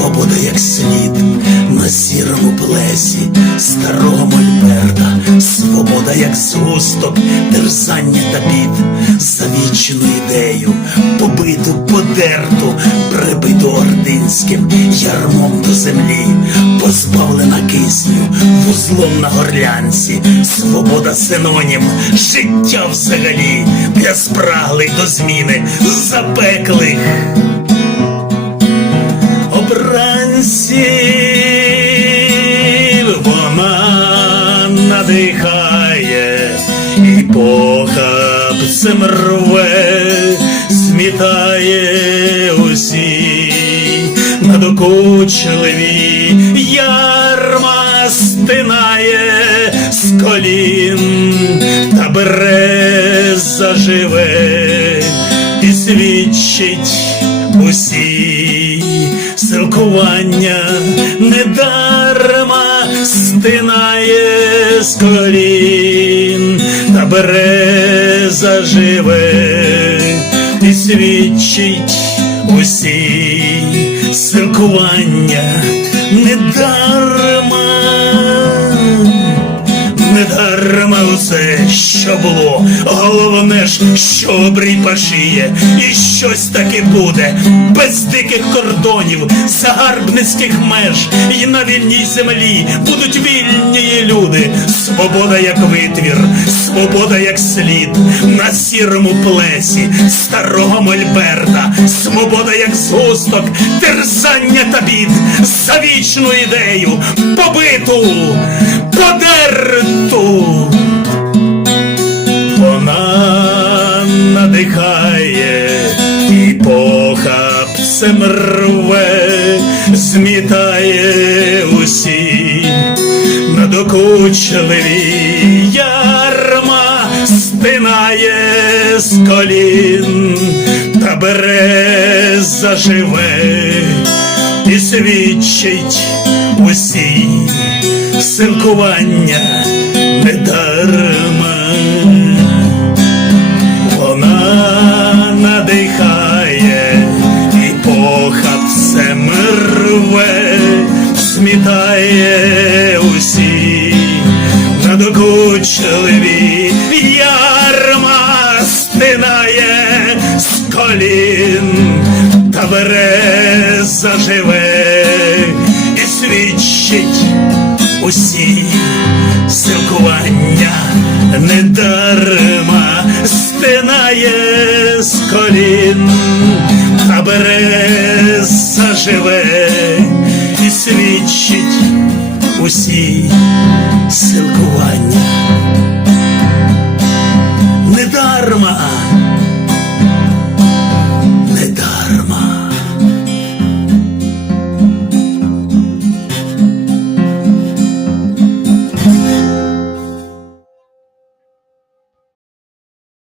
свобода як слід на сірому плесі старого мольберта, свобода як згусток, терзання та бід, за вічну ідею, побиту, подерту, прибиту ординським ярмом до землі, позбавлена кисню, вузлом на горлянці, свобода синонім, життя взагалі для спраглих до зміни, запеклих надихає і похапцем рве, змітає усі. Надокучливі ярма стинає з колін та бере заживе і свідчить усі. Силкування недарма стинає з колін та бере заживе і свідчить усі силкування недарма Недарма усе, що було, головне ж, що обрій пашіє, і щось таки буде, без диких кордонів, загарбницьких меж, і на вільній землі будуть вільні люди. Свобода як витвір, свобода як слід, на сірому плесі старого мольберта, свобода як згусток, терзання та бід, за вічну ідею, побиту, подерту. Похапцем рве, змітає усі. Надокучливі ярма, стинає з колін та бере заживе і свідчить усі силкування смітає усі. Надокучливі ярма стинає з колін та бере заживе і свідчить усі силкування. Недарма стинає з колін та бере заживе свідчить усі силкування. Недарма